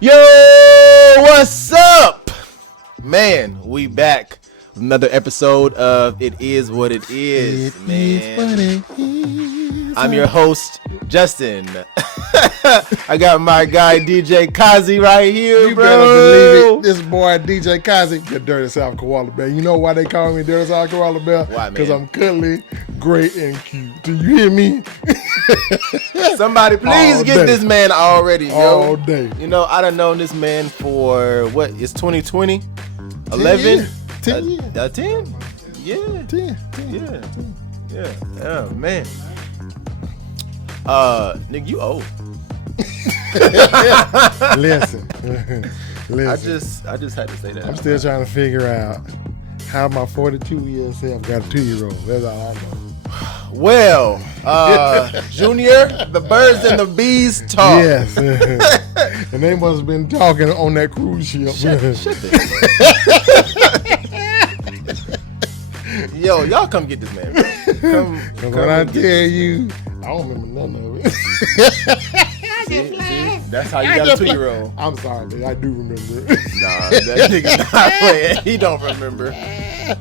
Yo, what's up? Man, we back with another episode of It Is What It Is, man. I'm your host, Justin. I got my guy, DJ Kazi, right here, you bro. better believe it. This boy, DJ Kazi, the Dirty South Koala Bear. You know why they call me Dirty South Koala Bear? Why, man? Because I'm cuddly, great, and cute. Do you hear me? Somebody please get this man already, yo. All day. You know, I done known this man for, what, it's 2020? 11? 10 years. 10? Yeah. 10. Yeah. Oh, man. Nigga, you old. Listen. I just had to say that. I'm still trying to figure out how my 42-year self got a 2-year-old. That's all I know. Well, Junior, the birds and the bees talk. Yes. And they must have been talking on that cruise ship. Shut Yo, y'all come get this man. Come when I tell you, I don't remember none of it. See, that's how you got a 2-year-old. I'm sorry, man. I do remember. Nah, that nigga not playing. He don't remember. That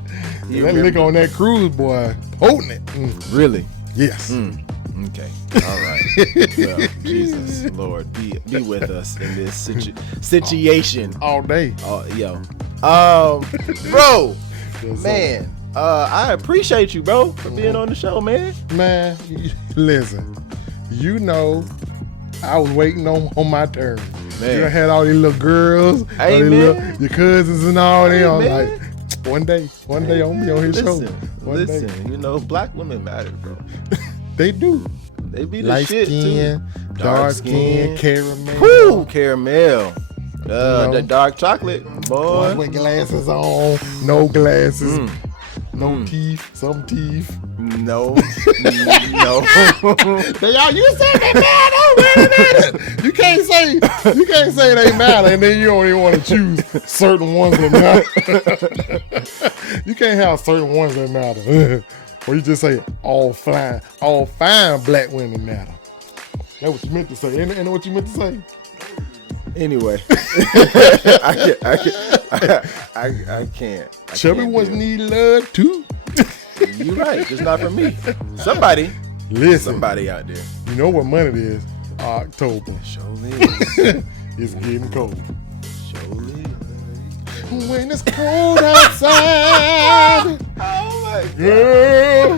lick on that cruise, boy, potent it. Really? Yes. Okay. All right. Well, Jesus, Lord, be with us in this situation. All day. Yo. Bro, man. I appreciate you, bro, for being on the show, man. Man, listen. You know, I was waiting on my turn. Man. You done had all these little girls, Hey, all these man. your cousins and all Hey, them. I was man. like, one day, I'm gonna be on his show. One day. Listen, you know, black women matter, bro. They do. They be the Light shit, skin, too. dark skin, caramel. Whoo, caramel. know. The dark chocolate, boy. With glasses on, no glasses, no Mm. teeth, some teeth. No. Y'all, you say they mad? Oh, wait a minute. You can't say they matter, and then you don't even want to choose certain ones that matter. You can't have certain ones that matter. Or you just say all fine black women matter. That's what you meant to say. Ain't what you meant to say? Anyway, I can't. Chubby ones need love too. You right, just not from me. Somebody out there. You know what month it is? October. Surely. It's getting cold. Surely. When it's cold outside, Oh my God. girl,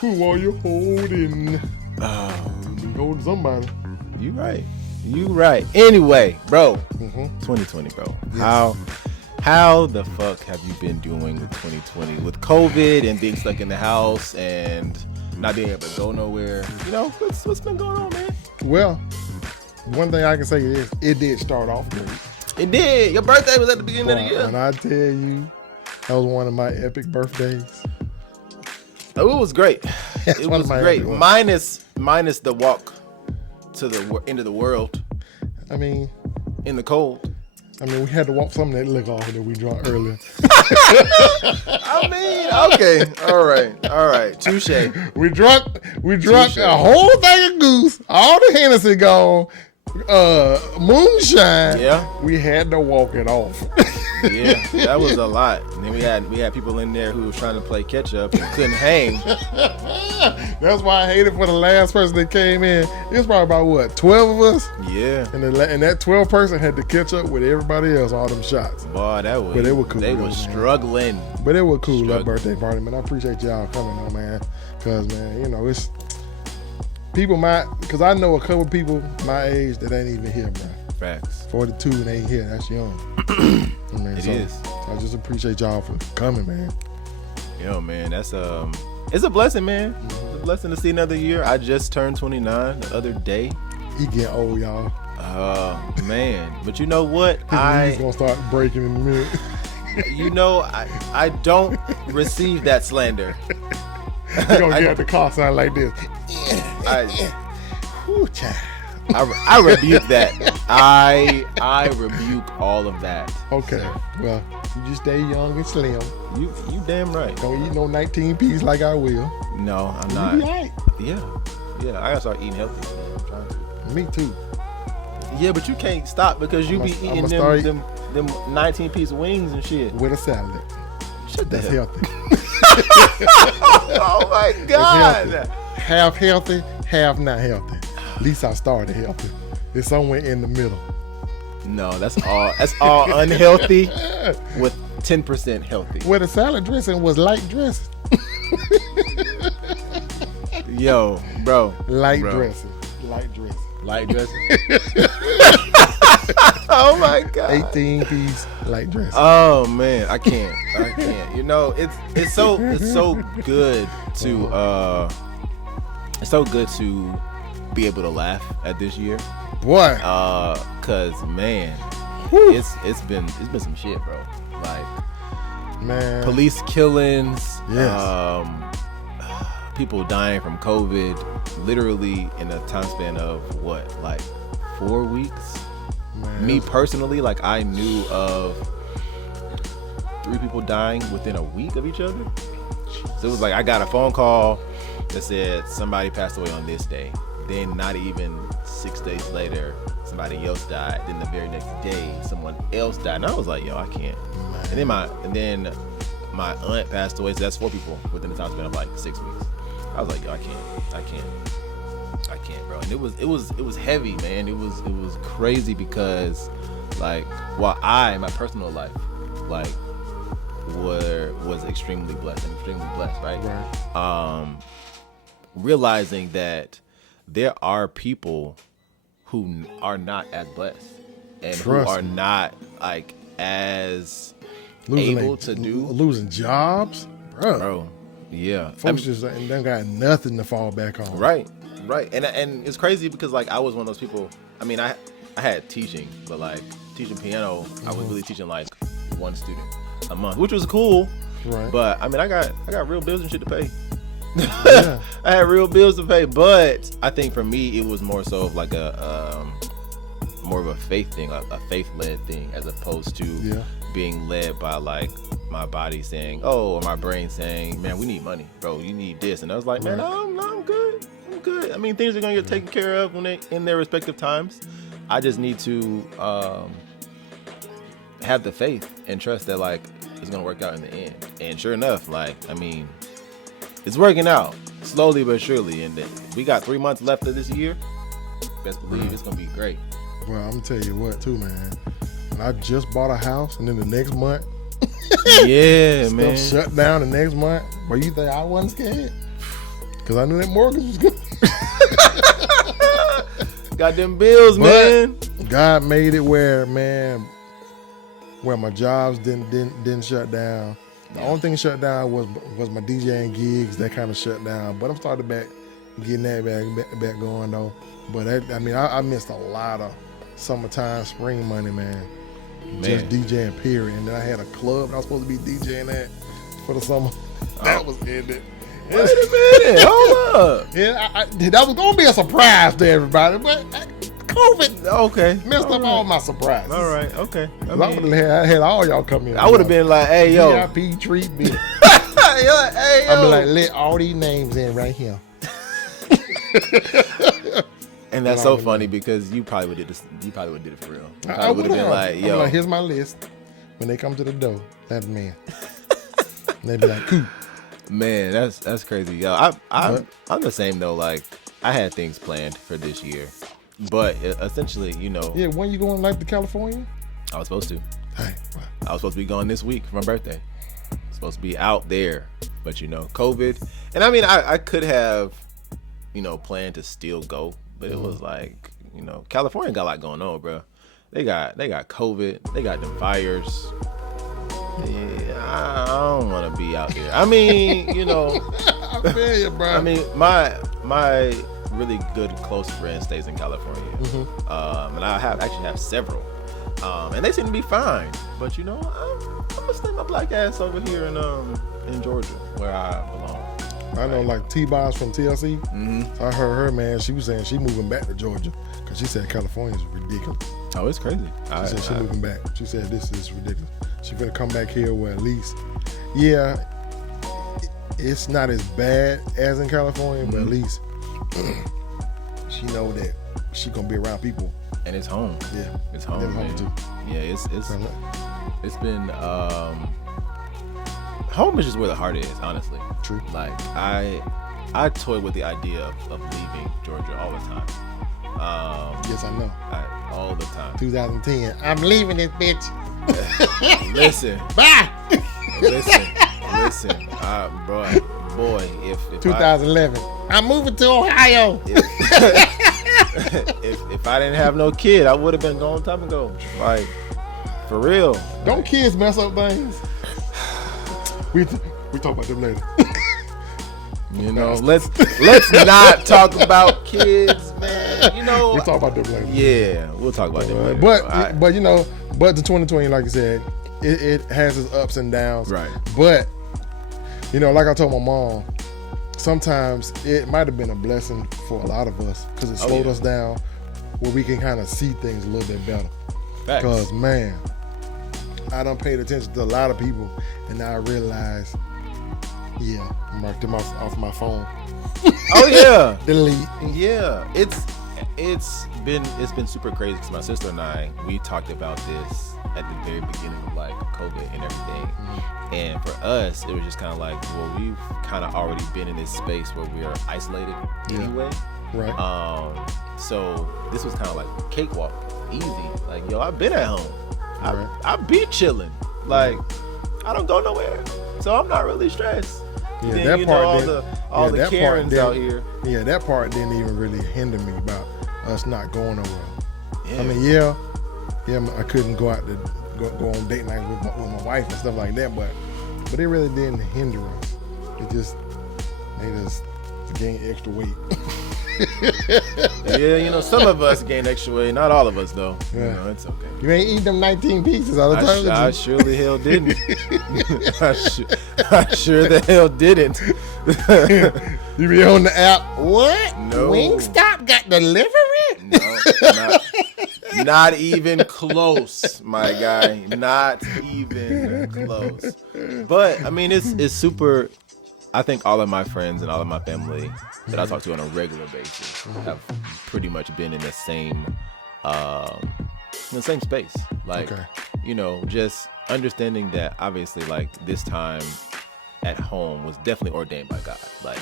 who are you holding? Oh, You holding somebody. you right. Anyway, bro. Mm-hmm. 2020, bro. Yes. How the fuck have you been doing with 2020? With COVID and being stuck in the house and not being able to go nowhere. You know, what's been going on, man? Well, one thing I can say is it did start off great. It did. Your birthday was at the beginning of the year. When I tell you, that was one of my epic birthdays. Oh, it was great. That's It one was of my great. epic ones. Minus the walk to the end of the world I mean, in the cold. we had to walk some of that liquor off that we drunk earlier. I mean, okay. All right. Touche. We drunk Touche. a whole thing of goose, all the Hennessy gone, moonshine. Yeah. We had to walk it off. Yeah, that was a lot. And then we had people in there who was trying to play catch up and couldn't hang. That's why I hated for the last person that came in. It was probably about what, 12 of us? Yeah. And that 12 person had to catch up with everybody else, all them shots. Boy, that was. But they were cool, They though, were man. struggling. But it was cool, that Struggle. birthday party, man. I appreciate y'all coming on, man. Because, man, you know, it's people because I know a couple people my age that ain't even here, man. Facts. 42 and ain't here. That's young. I mean, It is. I just appreciate y'all for coming, man. Yo, man, that's it's a blessing, man. It's a blessing to see another year. I just turned 29 the other day. He getting old, y'all. Man. But you know what? His knees gonna start breaking in a minute. You know, I don't receive that slander. He gonna get at the car sound like this. Whew, child. I rebuke that. I rebuke all of that. Okay, well, you just stay young and slim. You damn right. Don't eat no 19 piece like I will. No, I'm You be not. all right. Yeah. I gotta start eating healthy. Man. I'm trying to. Me too. Yeah, but you can't stop because you be eating them 19-piece wings and shit. With a salad. Shut the That's hell. healthy. Oh my God. Healthy. Half healthy, half not healthy. At least I started healthy. It's somewhere in the middle. No, that's all unhealthy with 10% healthy. Where the salad dressing was light dressing. Yo, bro. Light bro. dressing. Light dressing. Oh my God. 18-piece light dressing. Oh man, I can't. You know, it's so good to be able to laugh at this year. Boy. Cause man, Whew. it's been some shit, bro. Like Man. police killings, Yes. people dying from COVID, literally in a time span of what, like 4 weeks? Man. Me personally, like I knew of 3 people dying within a week of each other. So it was like I got a phone call that said somebody passed away on this day. Then not even 6 days later, somebody else died. Then the very next day, someone else died. And I was like, yo, I can't. And then my aunt passed away. So that's 4 people within the time span of like 6 weeks. I was like, yo, I can't, bro. And it was heavy, man. It was crazy because, like, while my personal life, like, was extremely blessed, right? Realizing that there are people who are not as blessed and who are not like as able to do losing jobs, bro. Yeah, folks just ain't got nothing to fall back on. Right. And it's crazy because like I was one of those people. I mean, I had teaching, but like teaching piano, I was really teaching like 1 student a month, which was cool. Right. But I mean, I got real bills and shit to pay. Yeah. I had real bills to pay, but I think for me it was more so of like more of a faith thing, a faith-led thing, as opposed to being led by like my body saying, or my brain saying, man, we need money, bro, you need this. And I was like, man, I'm good. I mean, things are gonna get taken care of when they in their respective times. I just need to have the faith and trust that like it's gonna work out in the end. And sure enough, like, I mean, it's working out slowly but surely, and we got 3 months left of this year. Best believe it's gonna be great. Well, I'm gonna tell you what too, man. When I just bought a house, and then the next month, yeah, man, stuff shut down the next month. But you think I wasn't scared? Because I knew that mortgage was good. Got them bills, man. God made it where my jobs didn't shut down. The only thing shut down was my DJing gigs. That kind of shut down. But I'm starting getting that back going though. But I missed a lot of summertime, spring money, man. Just DJing, period. And then I had a club that I was supposed to be DJing at for the summer. That was ended. Wait a minute, hold up. Yeah, that was gonna be a surprise to everybody, but COVID messed up all my surprises. All right, okay. I had all y'all come in. I would have been like, hey, yo. VIP treatment. Hey, yo. I'd be like, let all these names in right here. And that's so funny because you probably would did it for real. You probably would have been like, yo. Like, here's my list. When they come to the door, let them in. And they be like, cool. Man, that's crazy, yo. I'm the same though. Like, I had things planned for this year, but essentially, you know. Yeah, when you going like to California? I was supposed to. Hey, I was supposed to be going this week for my birthday. Supposed to be out there, but you know, COVID. And I mean, I could have, you know, planned to still go, but it was like, you know, California got a lot going on, bro. They got COVID. They got them fires. Yeah, I don't want to be out there. I mean, you know, I feel you, bro. I mean, my really good close friend stays in California, and I actually have several, and they seem to be fine. But you know, I'm gonna stay my black ass over here in Georgia, where I belong. I know, like T-Boss from TLC. So I heard her, man. She was saying she moving back to Georgia because she said California is ridiculous. Oh, it's crazy. She said she moving back. She said this is ridiculous. She gonna come back here where at least, yeah, it's not as bad as in California, but at least she know that she gonna be around people And it's home. Yeah. It's home, Home man. too. Yeah, it's been home is just where the heart is, honestly. True. Like I toy with the idea of leaving Georgia all the time. Yes, I know. All the time. 2010. I'm leaving this bitch. Listen. Bye. Listen. Boy, if 2011. I'm moving to Ohio. If I didn't have no kid, I would have been gone time ago. Like, for real. Don't kids mess up things? We talk about them later. You know, let's not talk about kids, man. You know, We'll talk about them later. Yeah, we'll talk about them later. But you know, the 2020, like you said, it has its ups and downs. Right. But you know, like I told my mom, sometimes it might have been a blessing for a lot of us because it slowed us down, where we can kind of see things a little bit better. Because man, I done paid attention to a lot of people, and now I realize, yeah, I marked them off my phone. Oh yeah, Delete. Yeah, it's been super crazy because my sister and we talked about this at the very beginning of like COVID and everything. Mm-hmm. And for us, it was just kind of like, well, we've kind of already been in this space where we are isolated anyway. Right. So this was kind of like cakewalk, easy. Like, yo, I've been at home. I be chilling. Like, I don't go nowhere, so I'm not really stressed. Yeah, then, that you part. know, all the Karens out here. Yeah, that part didn't even really hinder me about us not going nowhere. Yeah. I mean, I couldn't go out to go on date night with my wife and stuff like that, but it really didn't hinder us. It just made us gain extra weight. Yeah, you know, some of us gain extra weight, not all of us though. Yeah. You know, it's okay. You ain't eating them 19 pizzas all the time. I surely hell didn't. I sure the hell didn't. You be on the app. What? No. Wingstop got delivery? No, not even close, my guy. Not even close. But I mean, it's super. I think all of my friends and all of my family that I talk to on a regular basis have pretty much been in the same space. Like, you know, just understanding that obviously, like, this time at home was definitely ordained by God. Like,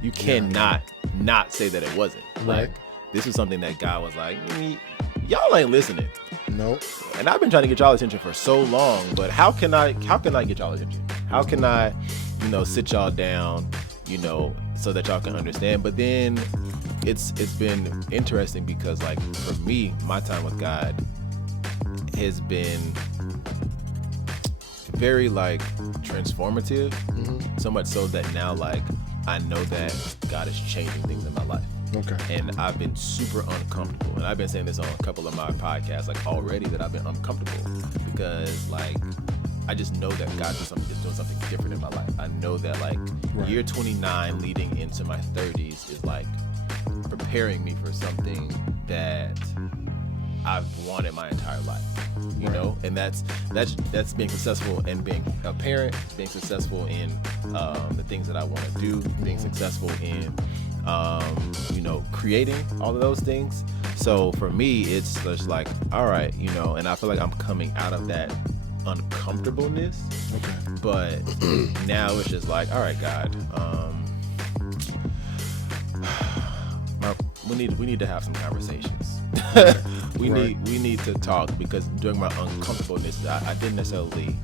you cannot not say that it wasn't. Like, this is something that God was like, y'all ain't listening. Nope. And I've been trying to get y'all attention for so long, but how can I get y'all attention? How can I, you know, sit y'all down, you know, so that y'all can understand? But then it's been interesting because, like, for me, my time with God has been very, like, transformative. Mm-hmm. So much so that now, like, I know that God is changing things in my life. Okay. And I've been super uncomfortable. And I've been saying this on a couple of my podcasts, like, already, that I've been uncomfortable because, like, I just know that God is doing something different in my life. I know that, like, year 29 leading into my 30s is, like, preparing me for something that I've wanted my entire life, you know? And that's being successful and being a parent, being successful in the things that I want to do, being successful in you know, creating all of those things. So for me, it's just like, all right, you know, and I feel like I'm coming out of that uncomfortableness. Okay. But now it's just like, all right, God, we need to have some conversations. we need to talk, because during my uncomfortableness, I didn't necessarily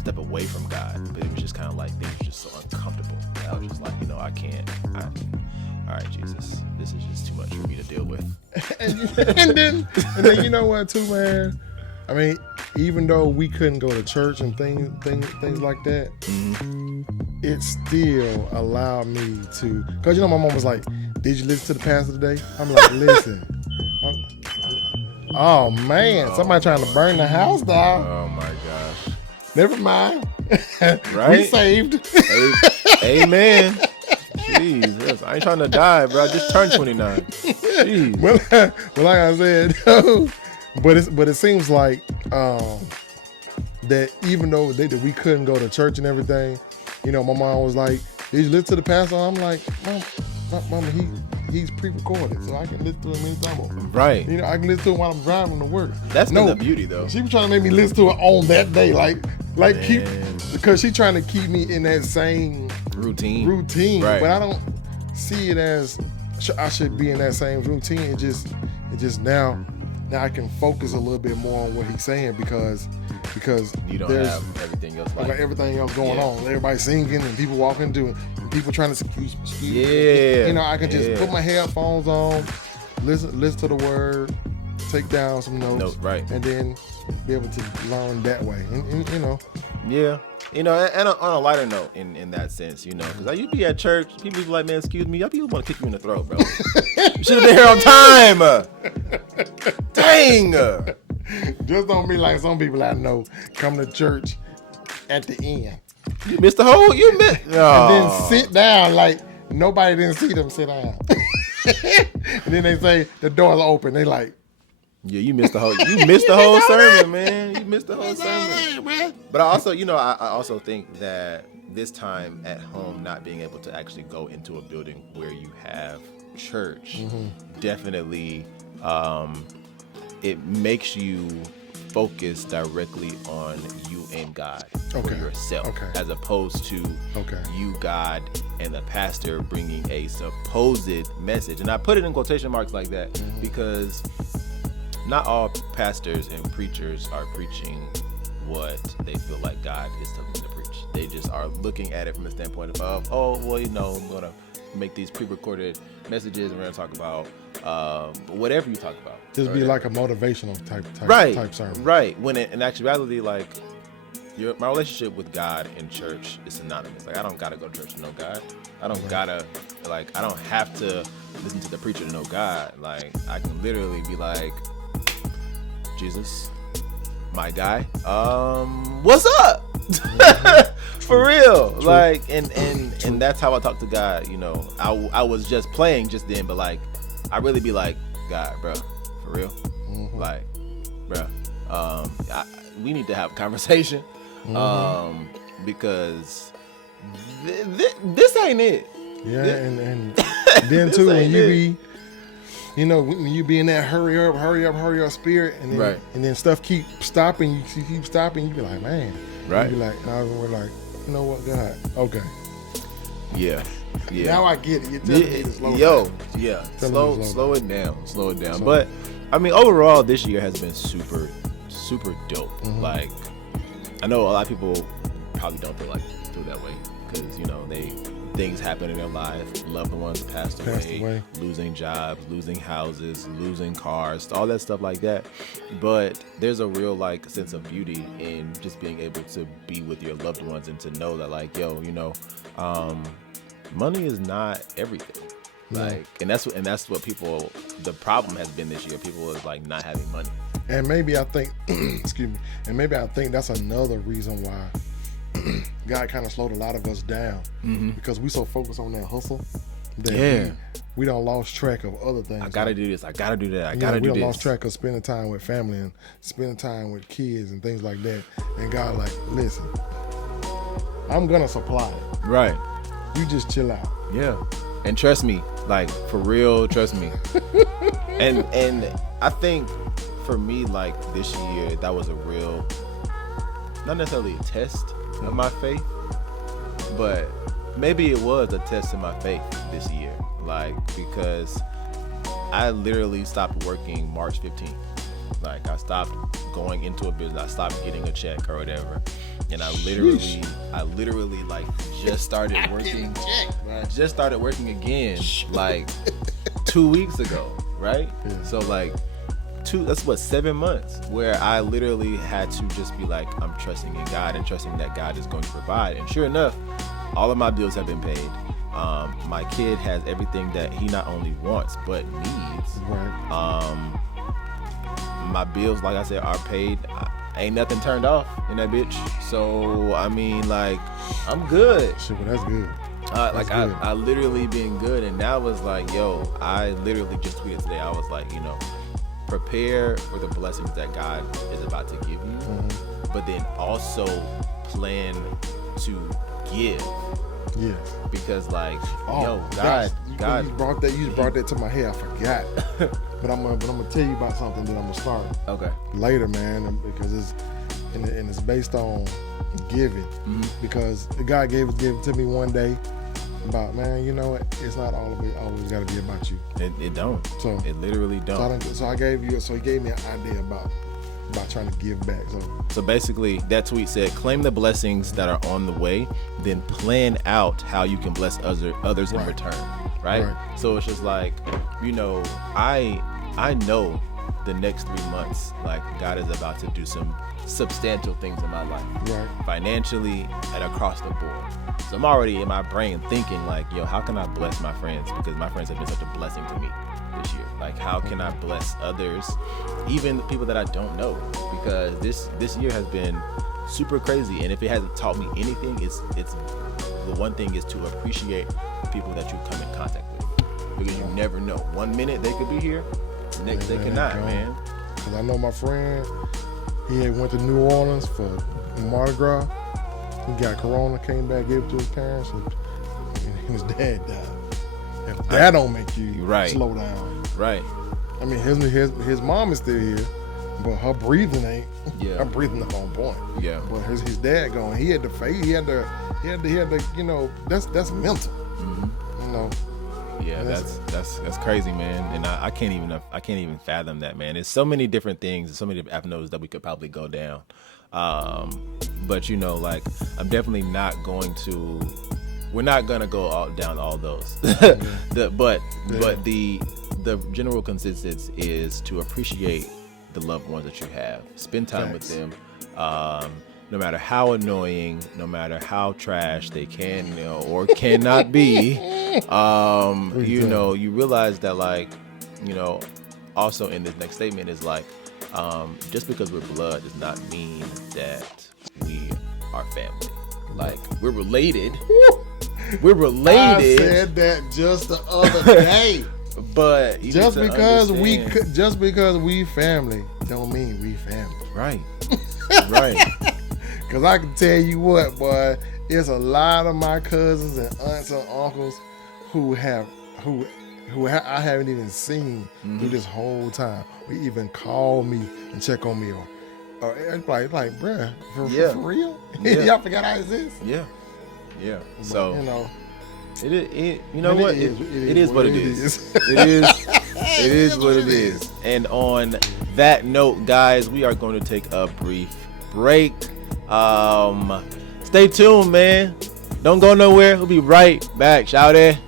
step away from God, but it was just kind of like things were just so uncomfortable. I was just like, you know, all right, Jesus, this is just too much for me to deal with. and then you know what too, man? I mean, even though we couldn't go to church and things like that, it still allowed me to, because, you know, my mom was like, did you listen to the pastor today? I'm like, listen. Oh man, somebody trying to burn the house down. Oh my gosh. Never mind. Right? We saved. Amen. Jesus, I ain't trying to die, bro. I just turned 29. Jeez. Well, like I said, but it seems like that even though that we couldn't go to church and everything, you know, my mom was like, did you listen to the pastor? I'm like, Mama, he he's pre-recorded, so I can listen to him anytime. Right. You know, I can listen to it while I'm driving to work. That's been the beauty, though. She was trying to make me listen to it on that day, because she's trying to keep me in that same routine. Right. But I don't see it as I should be in that same routine. It just now I can focus a little bit more on what he's saying because you don't have everything else everything else going on. Everybody singing and people walking through and people trying to excuse. Yeah. You know, I can just put my headphones on, listen to the word, take down some notes, right, and then be able to learn that way. And you know. Yeah. You know, and on a lighter note, in that sense, you know, because you be at church, people be like, man, excuse me, y'all people want to kick you in the throat, bro. You should have been here on time. Dang. Just don't be like some people I know come to church at the end. You missed the whole, And then sit down like nobody didn't see them sit down. And then they say the doors are open. They like, yeah, you missed the whole sermon, man. You missed the whole sermon. But I also, you know, I also think that this time at home, not being able to actually go into a building where you have church, definitely, it makes you focus directly on you and God for yourself, as opposed to you, God, and the pastor bringing a supposed message. And I put it in quotation marks like that because not all pastors and preachers are preaching what they feel like God is telling them to preach. They just are looking at it from the standpoint of, oh, well, you know, I'm going to make these pre-recorded messages and we're going to talk about whatever you talk about. Just be like a motivational type sermon. Right. When in actuality, like, my relationship with God in church is synonymous. Like, I don't got to go to church to know God. I don't I don't have to listen to the preacher to know God. Like, I can literally be like, Jesus, my guy, what's up? For real. True. Like, and that's how I talk to God. You know, I was just playing just then, but like, I really be like, God, bro, for real, like, bro, we need to have a conversation, because this ain't it. Yeah, and then too, when you be, you know, when you be in that hurry up spirit, and then and then stuff keep stopping, you be like, man, you be like, we're like, you know what, God, okay, yeah. Now I get it. You're telling me to slow down. Slow it down. But I mean, overall, this year has been super, super dope. Like, I know a lot of people probably don't feel that way because, you know, things happen in their life. Loved ones passed away, losing jobs, losing houses, losing cars, all that stuff like that. But there's a real like sense of beauty in just being able to be with your loved ones and to know that, like, yo, you know, money is not everything. Like, and that's what people, the problem has been this year. People is like not having money. And maybe I think, excuse me, that's another reason why God kind of slowed a lot of us down, because we so focused on that hustle that we don't lost track of other things. I gotta do this. I gotta do that. I gotta do this. We lost track of spending time with family and spending time with kids and things like that. And God, like, listen, I'm gonna supply it. Right. You just chill out. Yeah. And trust me, like, for real, trust me. and I think for me, like, this year, that was a real, not necessarily a test of my faith, but maybe it was a test of my faith this year. Like, because I literally stopped working March 15th. Like, I stopped going into a business. I stopped getting a check or whatever. And I literally like just started working. Just started working again like 2 weeks ago, right? Yeah. So like that's 7 months where I literally had to just be like, I'm trusting in God and trusting that God is going to provide. And sure enough, all of my bills have been paid. My kid has everything that he not only wants but needs. Right. My bills, like I said, are paid. Ain't nothing turned off in that bitch. So, I mean, like, I'm good. Shit, well, that's good. I literally been good. And that was like, yo, I literally just tweeted today. I was like, you know, prepare for the blessings that God is about to give you. But then also plan to give Yeah. Because like, Oh, God. You brought that to my head. I forgot. But I'm gonna tell you about something that I'm gonna start later, man, because it's based on giving. Mm-hmm. Because God gave it to me one day about, man, you know what? It's not always got to be about you. It don't. So it literally don't. So he gave me an idea about trying to give back. So basically, that tweet said, claim the blessings that are on the way, then plan out how you can bless others in return. Right? So it's just like, you know, I know the next 3 months, like, God is about to do some substantial things in my life, financially and across the board. So I'm already in my brain thinking like, yo, how can I bless my friends? Because my friends have been such a blessing to me this year. Like, how can I bless others, even the people that I don't know? Because this year has been super crazy, and if it hasn't taught me anything, it's the one thing is to appreciate the people that you come in contact with, because you never know. 1 minute they could be here, the next they cannot, man. Because I know my friend, he had went to New Orleans for Mardi Gras. He got corona, came back, gave it to his parents, and his dad died. If that don't make you slow down. Right. I mean, his mom is still here, but her breathing ain't. Yeah. Her breathing up on point. Yeah. But his dad going, he had to face, he had to, you know, that's mental. Mm-hmm. You know. Yeah, that's crazy, man, and I can't even fathom that, man. There's so many different things, so many different avenues that we could probably go down, but you know, like, I'm definitely not going to. We're not gonna go down all those, but the general consensus is to appreciate the loved ones that you have, spend time with them. No matter how annoying, no matter how trash they can, you know, or cannot be, you know, you realize that, like, you know, also in this next statement is like, just because we're blood does not mean that we are family. Like, we're related. We're related. I said that just the other day. But just because we family don't mean we family. Right. Right. Because I can tell you what, boy, it's a lot of my cousins and aunts and uncles who I haven't even seen through this whole time. We even call me and check on me, or like, bruh, for real? Yeah. Y'all forgot I exist? Yeah. Yeah. But, so, you know, it is what it is. It is what it is. And on that note, guys, we are going to take a brief break. Stay tuned, man. Don't go nowhere. We'll be right back. Shout it.